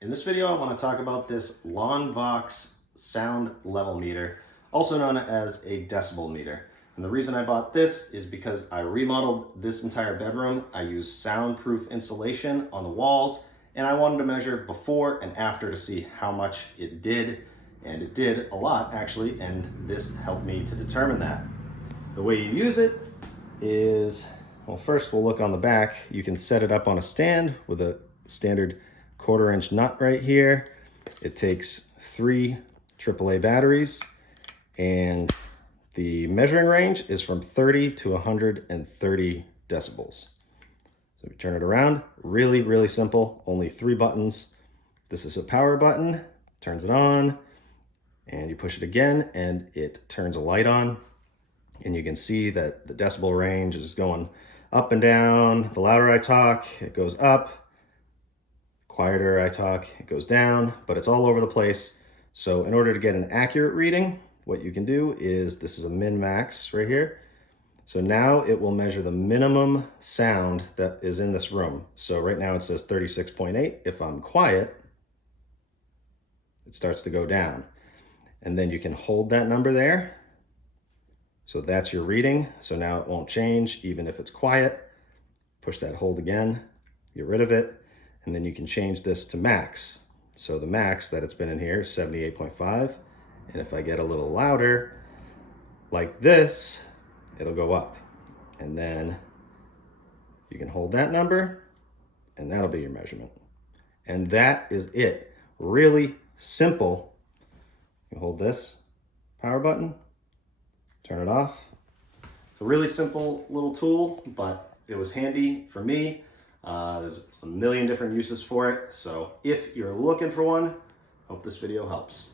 In this video, I want to talk about this LONVOX sound level meter, also known as a decibel meter. And the reason I bought this is because I remodeled this entire bedroom. I used soundproof insulation on the walls, and I wanted to measure before and after to see how much it did. And it did a lot, actually, and this helped me to determine that. The way you use it is, well, first we'll look on the back. You can set it up on a stand with a standard 1/4 inch nut right here. It takes 3 AAA batteries, and the measuring range is from 30 to 130 decibels. So if you turn it around, really simple, only 3 buttons. This is a power button, turns it on, and you push it again and it turns a light on. And you can see that the decibel range is going up and down. The louder I talk, it goes up. Quieter I talk, it goes down, but it's all over the place. So in order to get an accurate reading, what you can do is, this is a min-max right here. So now it will measure the minimum sound that is in this room. So right now it says 36.8. If I'm quiet, it starts to go down. And then you can hold that number there. So that's your reading. So now it won't change even if it's quiet. Push that hold again, get rid of it. And then you can change this to max. So the max that it's been in here is 78.5. And if I get a little louder, like this, it'll go up. And then you can hold that number, and that'll be your measurement. And that is it. Really simple. You hold this power button, turn it off. It's a really simple little tool, but it was handy for me. There's a million different uses for it. So if you're looking for one, hope this video helps.